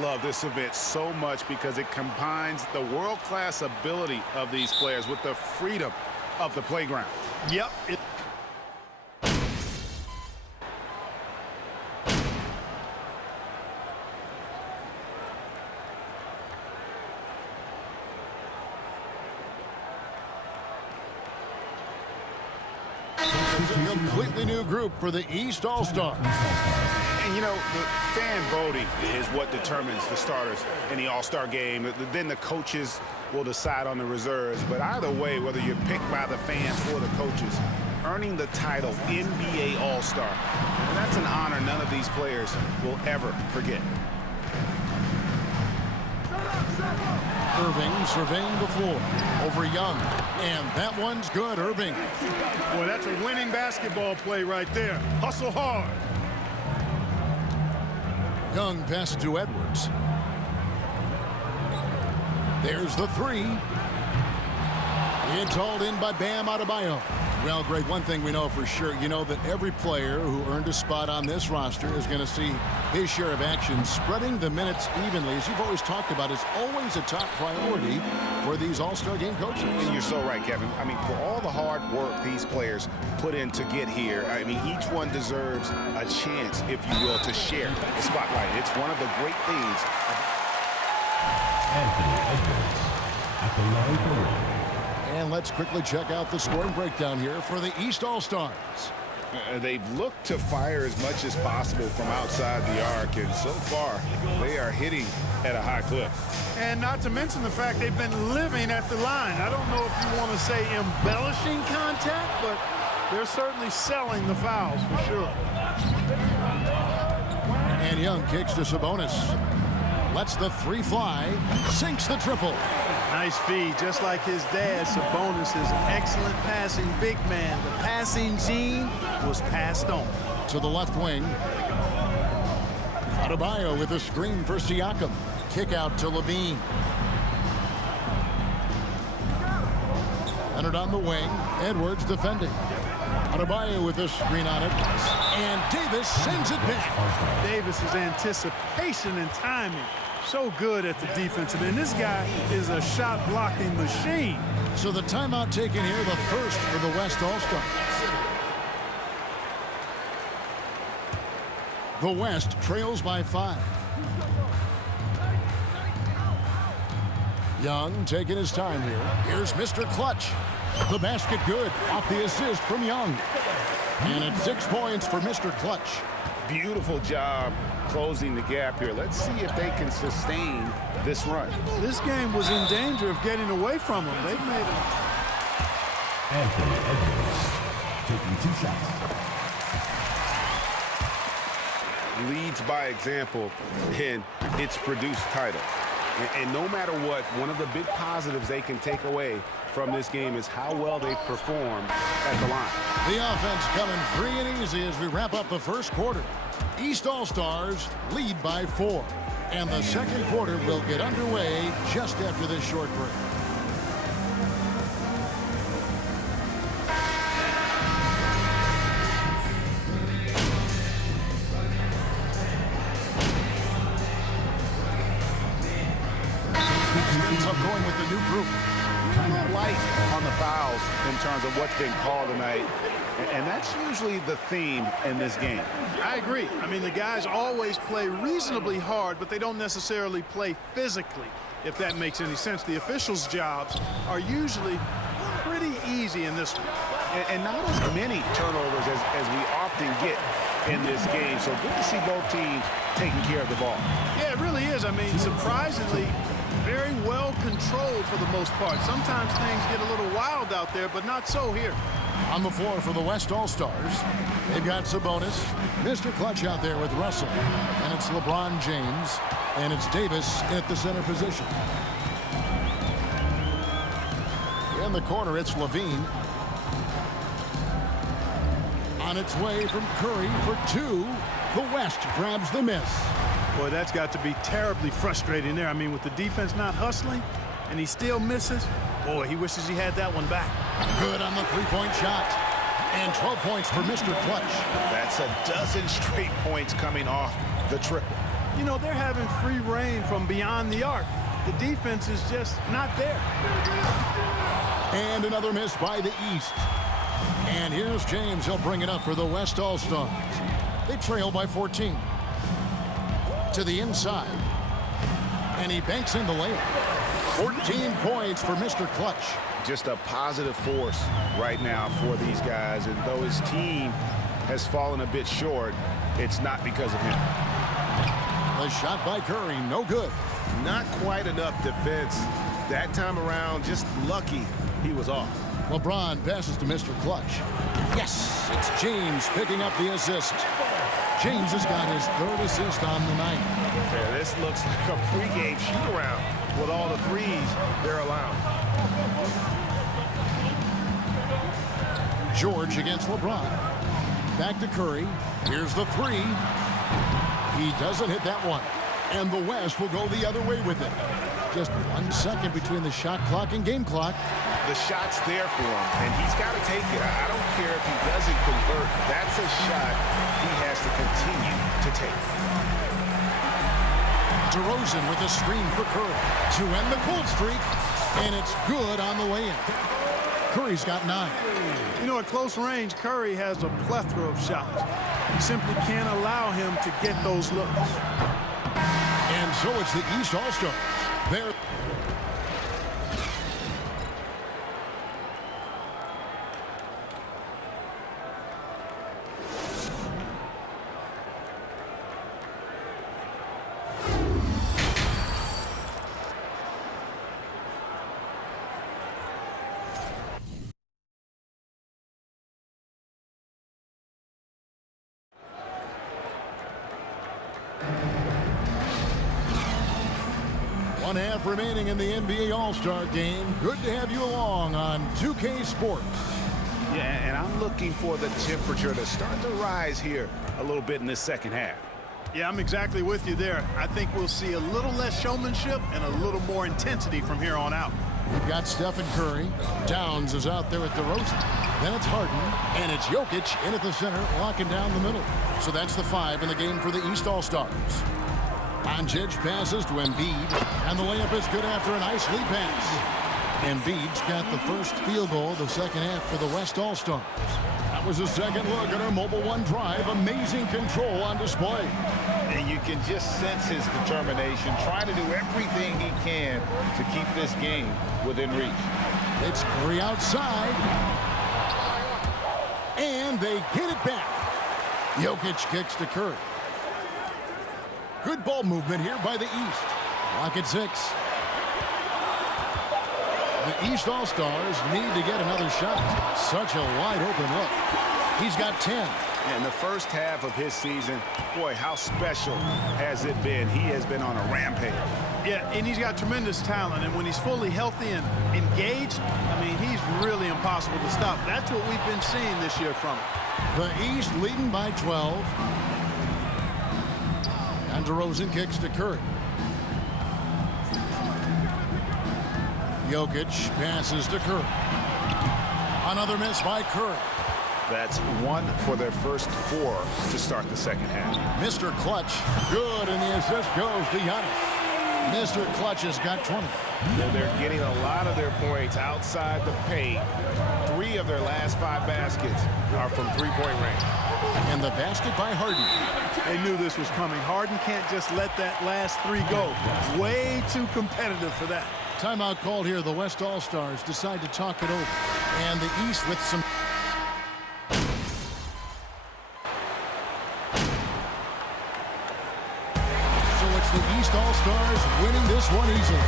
love this event so much because it combines the world-class ability of these players with the freedom of the playground. Yep. It's a completely new group for the East All-Stars. And, you know, the fan voting is what determines the starters in the All-Star game. Then the coaches will decide on the reserves. But either way, whether you're picked by the fans or the coaches, earning the title NBA All-Star, and that's an honor none of these players will ever forget. Irving surveying the floor over Young. And that one's good, Irving. Boy, that's a winning basketball play right there. Hustle hard. Young passes to Edwards. There's the three. It's hauled in by Bam Adebayo. Well, Greg, one thing we know for sure, you know that every player who earned a spot on this roster is going to see his share of action. Spreading the minutes evenly, as you've always talked about, is always a top priority for these All-Star game coaches. And you're so right, Kevin. I mean, for all the hard work these players put in to get here, I mean, each one deserves a chance, if you will, to share the spotlight. It's one of the great things. Anthony Edwards at the line for one. And let's quickly check out the scoring breakdown here for the East All-Stars. They've looked to fire as much as possible from outside the arc, and so far, they are hitting at a high clip. And not to mention the fact they've been living at the line. I don't know if you want to say embellishing contact, but they're certainly selling the fouls for sure. And Young kicks to Sabonis. Lets the three fly. Sinks the triple. Nice feed, just like his dad. Sabonis is an excellent passing big man. The passing gene was passed on. To the left wing. Adebayo with a screen for Siakam. Kick out to Levine. Entered on the wing. Edwards defending. Adebayo with a screen on it. And Davis sends it back. Davis's anticipation and timing. So good at the defensive end. This guy is a shot-blocking machine. So the timeout taken here, the first for the West All-Stars. The West trails by 5. Young taking his time here. Here's Mr. Clutch. The basket good off the assist from Young. And it's 6 points for Mr. Clutch. Beautiful job closing the gap here. Let's see if they can sustain this run. This game was in danger of getting away from them. They've made it. Anthony Edwards taking 2 shots. Leads by example, and it's produced titles. And no matter what, one of the big positives they can take away from this game is how well they perform at the line. The offense coming free and easy as we wrap up the first quarter. East All-Stars lead by 4. And the second quarter will get underway just after this short break. Ends up going with the new group. Kind of light on the fouls in terms of what's been called tonight. And that's usually the theme in this game. I agree. I mean, the guys always play reasonably hard, but they don't necessarily play physically, if that makes any sense. The officials' jobs are usually pretty easy in this one. And not as many turnovers as we often get in this game. So good to see both teams taking care of the ball. Yeah, it really is. I mean, surprisingly, very well controlled for the most part. Sometimes things get a little wild out there, but not so here. On the floor for the West All-Stars, they've got Sabonis, Mr. Clutch out there with Russell, and it's LeBron James, and it's Davis at the center position. In the corner, it's Levine. On its way from Curry for 2. The West grabs the miss. Boy, that's got to be terribly frustrating there. I mean, with the defense not hustling, and he still misses, boy, he wishes he had that one back. Good on the three-point shot. And 12 points for Mr. Clutch. That's a dozen straight points coming off the triple. You know, they're having free reign from beyond the arc. The defense is just not there. And another miss by the East. And here's James. He'll bring it up for the West All-Stars. They trail by 14. To the inside. And he banks in the layup. 14 points for Mr. Clutch. Just a positive force right now for these guys. And though his team has fallen a bit short, it's not because of him. The shot by Curry, no good. Not quite enough defense. That time around, just lucky he was off. LeBron passes to Mr. Clutch. Yes, it's James picking up the assist. James has got his third assist on the night. Yeah, this looks like a pregame shoot-around with all the threes they're allowing. George against LeBron. Back to Curry. Here's the three. He doesn't hit that one. And the West will go the other way with it. Just 1 second between the shot clock and game clock. The shot's there for him, and he's got to take it. I don't care if he doesn't convert. That's a shot he has to continue to take. DeRozan with a screen for Curry to end the cold streak, and it's good on the way in. Curry's got 9. You know, at close range, Curry has a plethora of shots. You simply can't allow him to get those looks. And so it's the East All-Stars. They're one half remaining in the NBA All-Star game. Good to have you along on 2K Sports. Yeah, and I'm looking for the temperature to start to rise here a little bit in this second half. Yeah, I'm exactly with you there. I think we'll see a little less showmanship and a little more intensity from here on out. We've got Stephen Curry. Downs is out there at DeRozan. Then it's Harden, and it's Jokic in at the center, locking down the middle. So that's the 5 in the game for the East All-Stars. Doncic passes to Embiid, and the layup is good after a nice lead pass. Embiid's got the first field goal of the second half for the West All-Stars. That was a second look at our Mobile One drive. Amazing control on display. And you can just sense his determination, trying to do everything he can to keep this game within reach. It's Curry outside. And they get it back. Jokic kicks to Curry. Good ball movement here by the East. Clock at 6. The East All-Stars need to get another shot. Such a wide open look. He's got 10. In the first half of his season, boy, how special has it been? He has been on a rampage. Yeah, and he's got tremendous talent, and when he's fully healthy and engaged, I mean, he's really impossible to stop. That's what we've been seeing this year from him. The East leading by 12. And DeRozan kicks to Curry. Jokic passes to Curry. Another miss by Curry. That's 1 for their first 4 to start the second half. Mr. Clutch, good, and the assist goes to Giannis. Mr. Clutch has got 20. And they're getting a lot of their points outside the paint. 3 of their last 5 baskets are from three-point range. And the basket by Harden. They knew this was coming. Harden can't just let that last 3 go. Way too competitive for that. Timeout called here. The West All-Stars decide to talk it over. And the East with some... So it's the East All-Stars winning this one easily.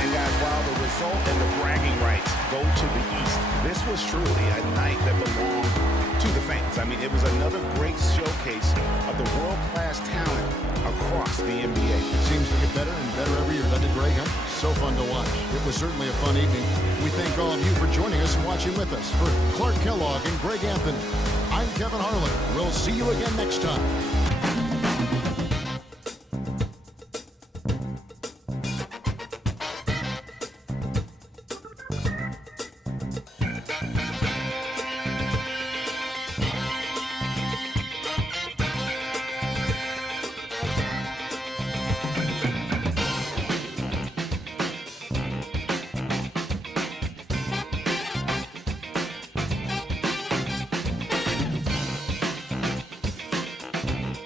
And guys, while the result and the bragging rights go to the East, this was truly a night that belonged to the fans. I mean, it was another great showcase of the world-class talent across the NBA. It seems to get better and better every year, doesn't it, Greg? So fun to watch. It was certainly a fun evening. We thank all of you for joining us and watching with us. For Clark Kellogg and Greg Anthony, I'm Kevin Harlan. We'll see you again next time.